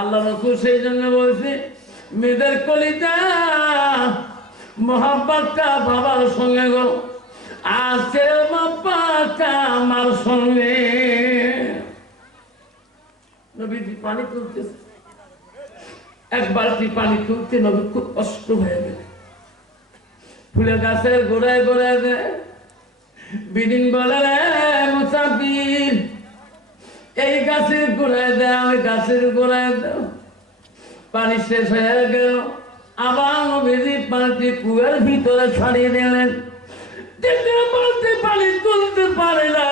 আল্লাহ রাসূল সেই জন্য বলছে মেয়েদের কলিজা মোহাব্বতটা বাবার সঙ্গে গো, আছে মহব্বতটা আমার সঙ্গে। নবীজি পানি তুলতেছে, এক বালতি পানি তুলতে নবী খুব কষ্ট হয়ে গেল। ফুলের গাছের গোড়ায় গোড়ায় দেয়। বিদিন বলে মুসাফির এই গাছের গোড়ায় দাও, ওই গাছের গোড়ায় দাও। পানি শেষ হয়ে গেল, আবার নবীজি পানিটি কুয়ার ভিতরে ছাড়িয়ে দিলেন। বলতে পানি তুলতে পারে না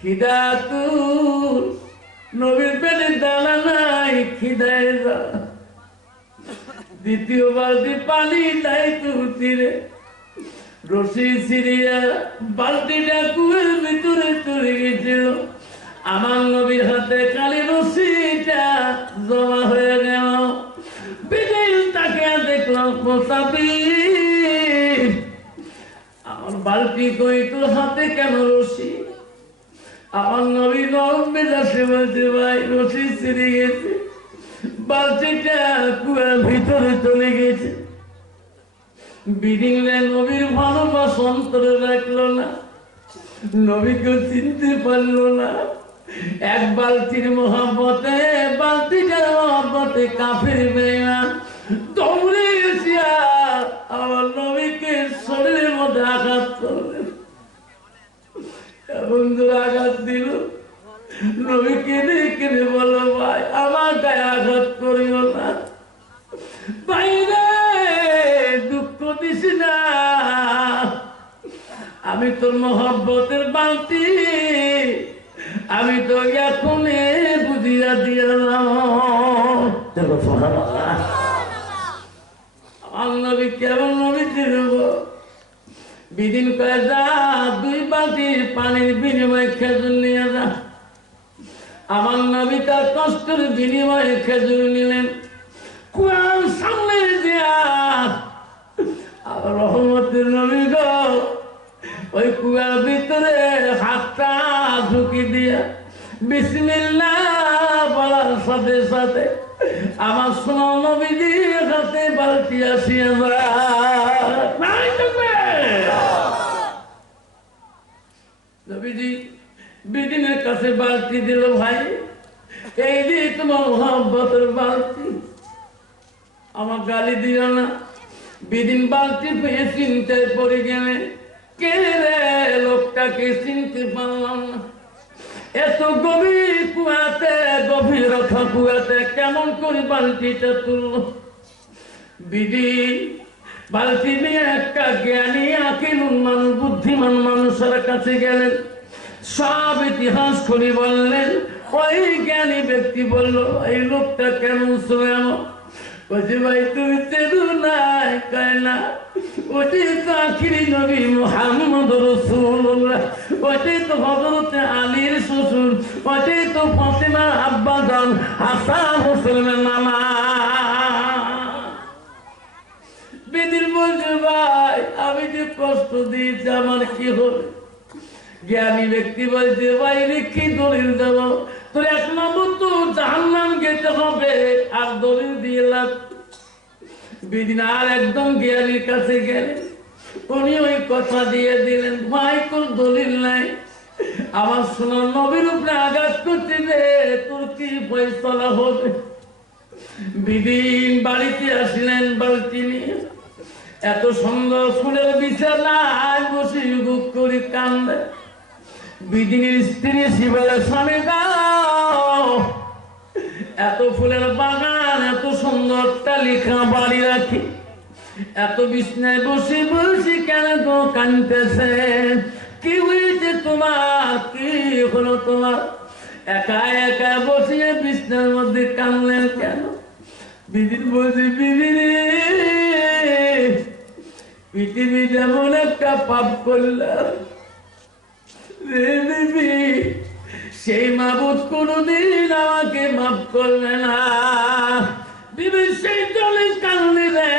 খিদা তুল, নবীর পেটে দানা নাই, খিদায় যা। দ্বিতীয় বালতি পানি নাই তুলতি রে, রশি সিরিয়া বালতিটা কুয়ের ভিতরে চলে গেছিল। আমার নবীর হাতে কালি রশিটা জমা হয়ে গেল। বিদিন তাকে দেখলাম মুসাফির আমার বালতি কই, তোর হাতে কেন রশি? আমার নবী নরম মেজাজে বলছে ভাই রশি ছিঁড়ে গেছে, বালতিটা কুয়ার ভিতরে চলে গেছে। বিদিন নবীর ভালোবাসা অন্তরে রাখলো না, নবীকে চিনতে পারলো না। এক বালতির মোহাম্মতে, বালতিটার মোহাম্মতে কাফের বেঈমান দৌড়ে এসিয়া আমার নবীকে শরীরের মধ্যে আঘাত করলেন। বন্ধুরা আঘাত দিল, নবী কেঁদে কেঁদে বলল ভাই আমার গায়ে আঘাত করিও না, বাইরে দুঃখ দিস না, আমি তোর মহব্বতের বালতি, আমি তো এখন বুঝিয়া দিলাম। আমার নবী কেমন নবী ছিল, বিদিন কয়ে যা 2 বালতি পানির বিনিময়ে খেজুর নিয়ে যা। আমার নবী তার কষ্টের বিনিময়ে খেজুর নিলেন। কুয়ার সামনে দিয়া রহমতের নবী গো ওই কুয়ার ভিতরে হাতটা ঢুকি দিয়া বিসমিল্লাহ বলার সাথে সাথে আমার সোনা নবীজি হাতে বালতি আসিয়া নবীজি বিদিনের কাছে বালতি দিল, ভাই এই যে তোমার মহব্বতের বালতি, আমার গালি দিও না। বিদিন বালতি পেয়ে চিনতে পড়ে গেলে, কে রে লোকটাকে চিনতে পারলাম না। এত গভীর কুয়াতে, গভীরতা কুয়াতে কেমন করে বালতিটা তুলল? বিদিন বালতি নিয়ে একটা জ্ঞানী আকিলুন মানুষ, বুদ্ধিমান মানুষের কাছে গেলেন, সব ইতিহাস খুলে বললেন। ওই জ্ঞানী ব্যক্তি বলল এই লোকটা কেমন ছিল? বলছি ভাই তুমি চেনো নাই? কয় না, ওটি তো আখিরি নবী মুহাম্মদ রাসূলুল্লাহ, ওটি তো হযরত আলীর শ্বশুর, ওটি তো ফাতিমার আব্বা জান হাসান হোসেনের মামা। বিদিন বলছে ভাই আমি যে কষ্ট দিয়েছি আমার কি হবে? জ্ঞানী ব্যক্তি বলছে ভাই রে কি দলিল দেব? তোর 1 নম্বর তো জাহান্নাম যেতে হবে, আর দলিল দিয়ে লাভ। বিদিন আর একদম জ্ঞানীর কাছে গেলেন, উনি ওই কথা দিয়ে দিলেন, ভাই তোর দলিল নাই, আমার সোনার নবীর উপরে আঘাত করতে দে, তোর কি ফয়সালা হবে? বিদিন বাড়িতে আসলেন বালতি নিয়ে, এত সুন্দর ফুলের বিছানায় বসে বুক করে কান্দে। বিদিনের স্ত্রী শিবের স্বামী দাও, এত ফুলের বাগান, এত সুন্দর তালিকা বাড়ি রাখি, এত বিছনায় বসে বসে কেন তো কাঁদতেছে? কি হয়েছে তোমার? কি হলো তোমার? একা একা বসে বিছনার মধ্যে কাঁদলেন কেন? বিদিন বলছে বিবি রে, পৃথিবী যেমন একটা পাপ করলাম রে বিবি, সেই মাবুদ কোনদিন আমাকে মাফ করবে না। বিবি সেই জলের কারণে রে,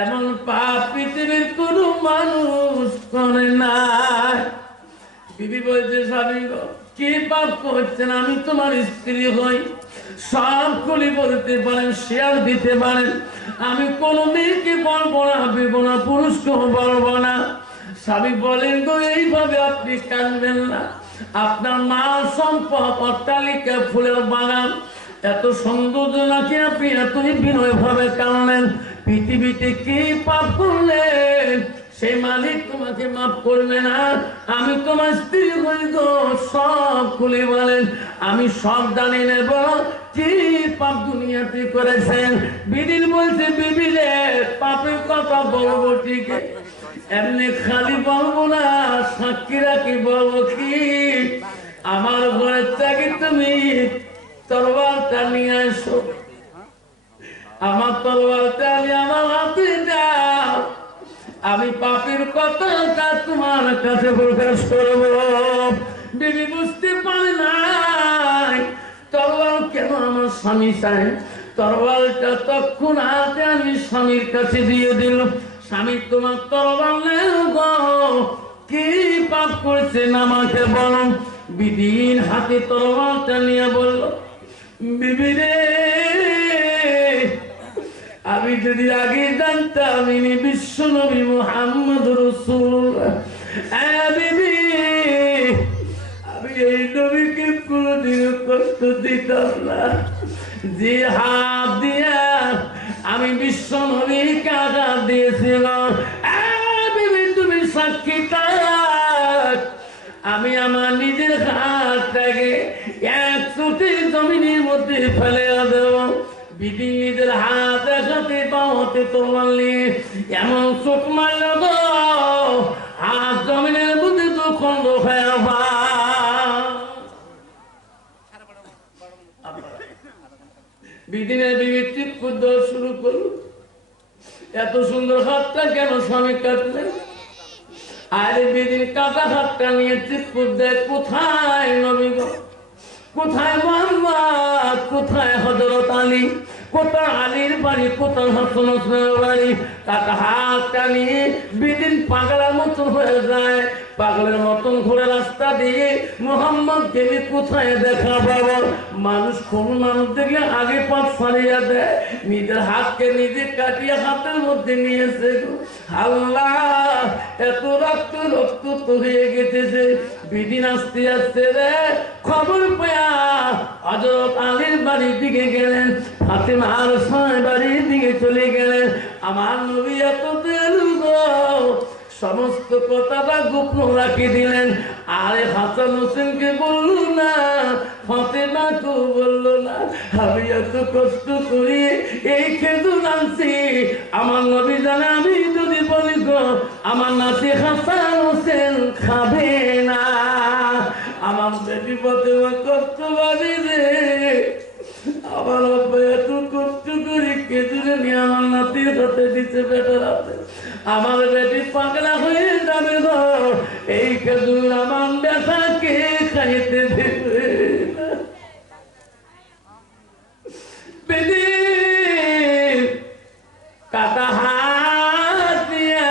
এমন পাপ পৃথিবীর কোন মানুষ করে না। বিবি বলছে স্বামী গো কি পাপ করছেন? আমি তোমার স্ত্রী হই, সব খুলি বলতে পারেন, শেয়ার দিতে পারেন। আমি কোন মেয়েকে বলবো না, দেবো না, পুরুষকেও বলবো না। স্বামী বলেন গো, এইভাবে আপনি কাঁদবেন না। আপনার মা সম্পদ, অট্টালিকা, ফুলের বাগান, এত সৌন্দর্য নাকি আপনি এতই বিনয় ভাবে কাঁদলেন? পৃথিবীতে কি পাপ করলেন সেই মালিক তোমাকে মাফ করবে না? আমি তোমার স্ত্রী হই গো, সব খুলে বলেন, আমি সব জানি নেব কি পাপ দুনিয়াতে করেছেন। বিদিন বলছে, বিবি রে, পাপের কথা বলবো ঠিক, এমনি খালি বলবো না, সাক্ষী রাখি বলবো কি? আমার ঘরের থেকে তুমি তরবারটা নিয়ে আসো, আমার তরবারটা আমি আমার হাতে দাও, আমি পাপের কথাটা তোমার কাছে প্রকাশ করব। বিবি বুঝতে পারে নাই তরবাল কেন আমার স্বামী চাই। তরবালটা তখন হাতে আমি স্বামীর কাছে দিয়ে দিল। স্বামী, তোমার তরবাল নেও গো, কি পাপ করেছেন আমাকে বলো। বিদিন হাতে তরবালটা নিয়ে বলল, বিবি রে, আমি যদি আগে জানতাম ইনি বিশ্ব নবী মুহাম্মদ রাসূলুল্লাহ, বিবি, আমি এই নবীকে কোনদিন কষ্ট দিতাম না। যে হাত দিয়া আমি বিশ্ব নবীকে আঘাত দিয়েছিলাম, বিবি তুমি সাক্ষী থাক, আমি আমার নিজের হাতটাকে এক চোটের জমিনের মধ্যে ফেলে দেব। বিধি নিজের হাত দেখাতে পাওয়াতে তোমার নিয়ে এমন চোখ মারল গো, হাত জমিনের মধ্যে তো খন্ড হয়ে বিদিনের বিবি চিৎকুদ শুরু করল। এত সুন্দর হাতটা কেন স্বামী কাটলেন? আরে বিদিন কাটা হাতটা নিয়ে চিৎকুদ দেয়, কোথায় নবী গো, কোথায় মোহাম্মদ, কোথায় হযরত আলী, কোথায় আলীর বাড়ি, কোথায় হাসান হোসেনের বাড়ি? কাটা হাতটা নিয়ে বিদিন পাগলার মতন হয়ে যায়। পাগলের মতন ঘুরে রাস্তা দিয়ে মোহাম্মদ গেলে কোথায় দেখা পাবো? মানুষ কোন মানুষ দেখলে আগে পথ ছাড়িয়ে দেয়, নিজের হাতকে নিজে কাটিয়ে হাতের মধ্যে নিয়েছে। আল্লাহ, এত রক্ত রক্ত তো হয়ে গেছে। বিদিন আসতে আসতে রে খবর পায়া হযরত আলীর বাড়ির দিকে গেলেন, ফাতেমার বাড়ির দিকে চলে গেলেন। আমার নবী এত দয়ালু গো, সমস্ত কথাটা গোপন রাখি দিলেন। আরে হাসান হোসেনকে বলল না, ফাতেমাকেও বলল না। আমি এত কষ্ট করি এই খেজুর আনছি, আমার নবী জানে আমি যদি বলি গো আমার নাতি হাসান হোসেন খাবে না। আমার বেটি ফাতেমা কষ্ট পাবে রে, আমার আব্বা এত কষ্ট করে খেজুরে নিয়ে আমার নাতির হাতে দিচ্ছে, বেটার হাতে। আমার বেটি পাগলা হয়ে যাবে গো, এই খেজুর আমার বেটাকে খাইতে দেবে। বেটি কাটা হাত দিয়া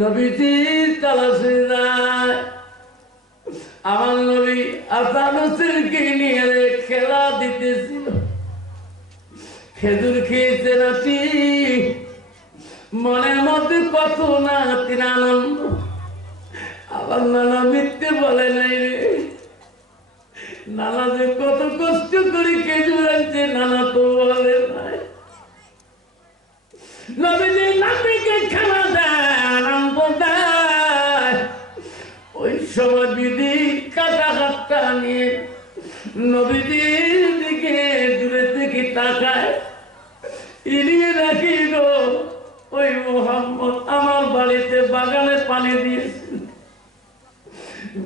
নবীজির তালাশে যায়। আমার নবী হাসান হোসেনকে নিয়ে খেলা দিতেছিল, খেজুর খেয়েছে নাতি, মনের মধ্যে কত না তিন আনন্দ। আবার নানা মিথ্যে বলে নাই রে, নানা যে কত কষ্ট করে খেজুর আনছে নানা তো বলে নাই। নবীজি নাতিকে খেলা দেয়, আনন্দ দেয়। ওই সময় বিধি কাটা হাতটা নিয়ে নবীজির দিকে দূরে থেকে তাকায়, ইনিয়ে রাখি গো ওই মোহাম্মদ আমার বাড়িতে বাগানে পানি দিয়েছে।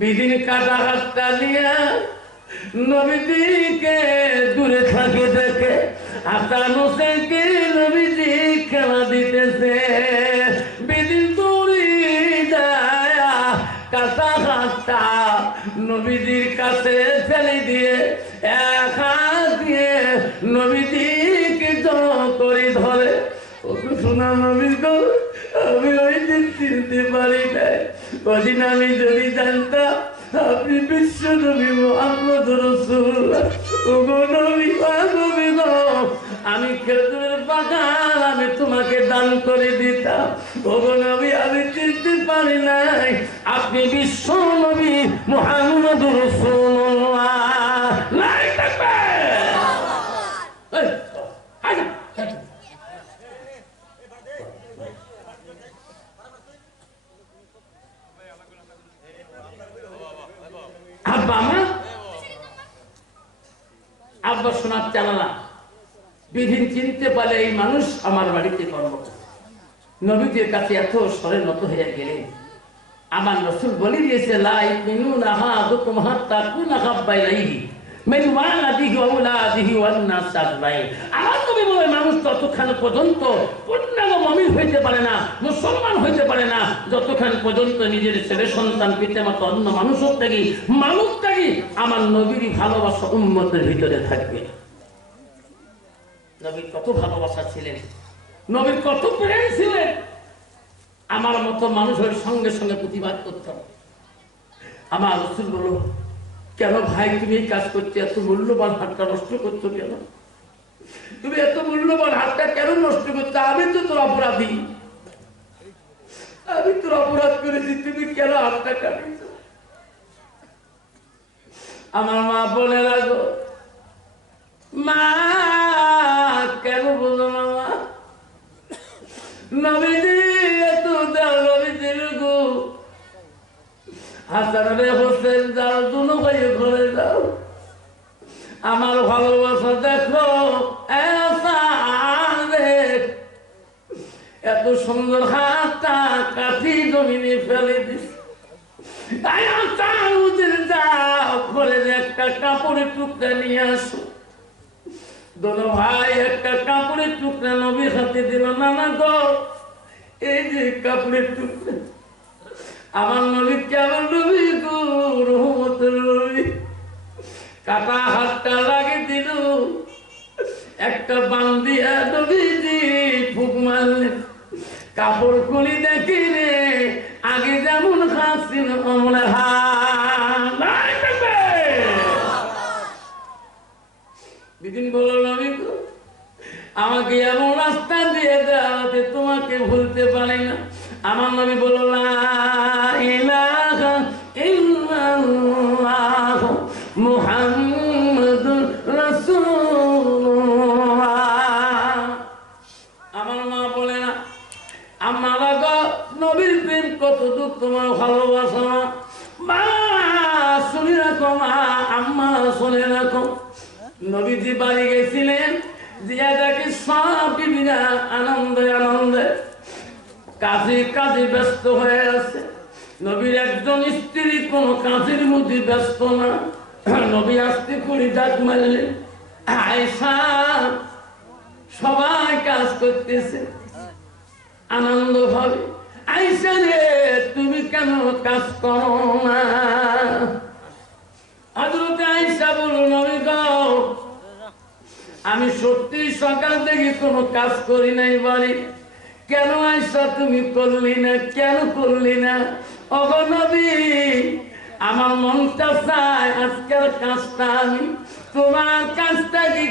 বিদিন কাটা হাতটা নিয়ে নবীজিকে দূরে থাকে দেখে হাসান হোসেনকে নবীজি খেলা দিতেছে। বিদিন দৌড়ে যায়, কাটা হাতটা নবীজির কাছে ফেলে দিয়ে এক হাত দিয়ে নবীজিকে জড়ো করে ধরে। ওকে শোনা নবী গো, আমি ওই দিন চিনতে পারি না, ওদিন আমি যদি জানতাম আপনি বিশ্ব নবী মুহাম্মদ রাসূলুল্লাহ, ওগো নবী, নবী গো, আমি খেজুরের বাগান আমি তোমাকে দান করে দিতাম। ওগো নবী, আমি চিনতে পারি নাই আপনি বিশ্ব নবী মুহাম্মদ রাসূলুল্লাহ। লাই থাকবে আব্বা, আমার আব্বা শোনার চালানা বিধিন চিনতে পারলে এই মানুষ আমার বাড়িতে কর্ম করে। নবীদের কাছে এত স্বরে নত হয়ে গেলেন। আমার রাসূল বলে দিয়েছে, লা ইউমিনুনা আহাদুকুম হাত্তা কুনা হাব্বা ইলাইহি মিন ওয়ালাদিহি ওয়া আওলাদিহি ওয়ান নাস আজমাইন। আমার নবী বলে মানুষ ততক্ষণ পর্যন্ত পূর্ণাঙ্গ মুমিন হইতে পারে না, মুসলমান হইতে পারে না, যতক্ষণ পর্যন্ত নিজের ছেলে সন্তান, পিতামাতা, অন্য মানুষের থেকে আমার নবীর ভালোবাসা উম্মতের ভিতরে থাকবে। নবীর কত ভালোবাসা ছিলেন, নবীর কত প্রেম ছিলেন। আমার মতো মানুষের সঙ্গে সঙ্গে প্রতিবাদ করতাম। আমার রাসূল বলো, কেন ভাই তুমি এই কাজ করছো? এত মূল্যবান হাতটা নষ্ট করছো কেন? তুমি এত মূল্যবান হাতটা কেন নষ্ট করছো? আমি তো তোর অপরাধী, আমি তোর অপরাধ করেছি, তুমি কেন হাতটা কাটিয়েছো? আমার মা বলে রাখো, মা কেন বলো না মা? নবীজি এত দাও, নবীজি গো, হাসান রে হোসেন যাও, দুনো ভাই ঘরে যাও, আমার ভালোবাসা দেখো। এত সুন্দর হাতটা কাঠি জমিনে ফেলে দিস। যাও ঘরে একটা কাপড়ের টুকরা নিয়ে আসো। দোনো ভাই একটা কাপড়ের টুকরা নবীর হাতে দিল। নানা গো, এই যে কাপড়ের টুকরা, আমার নবী কেমন নবী গো, রহমতের নবী, কাটা হাতটা লাগে দিল, একটা বান্দিয়া নবীজি ফুক মারলেন। কাপড় খুলি দেখি রে, আগে যেমন হাসছিল অমন বিদিন বলো, নবী গো, আমাকে এমন রাস্তা দিয়ে দেওয়াতে তোমাকে ভুলতে পারি না। আমার নবী বলো, লা ইলাহা ইল্লাল্লাহ মুহাম্মাদুর রাসূলুল্লাহ। আমার মা বলে না, আমার গো, নবীর প্রেম কত দূর তোমার ভালোবাসা মা শুনে রাখো, মা আম্মা শুনে রাখো। নবীজি বাড়ি গেছিলেন, জিয়াদাকে সব বিবিরা আনন্দে আনন্দে কাজে ব্যস্ত হয়ে আছে। নবীর একজন স্ত্রী কোন কাজের মধ্যে ব্যস্ত না। নবী আসতে করে ডাক মারলেন, আয়েশা, সবাই কাজ করতেছে আনন্দ ভাবে, আয়েশা রে তুমি কেন কাজ করো না? হযরত আয়েশা বলল, নবী গো, আমি সত্যি সকাল থেকে কোনো কাজ করি নাই বাড়ি। কেন আয়েশা তুমি করলি না? কেন করলি না? ওগো নবী, আমার মনটা চায় আজকের কাজটা আমি তোমার কাজটা কি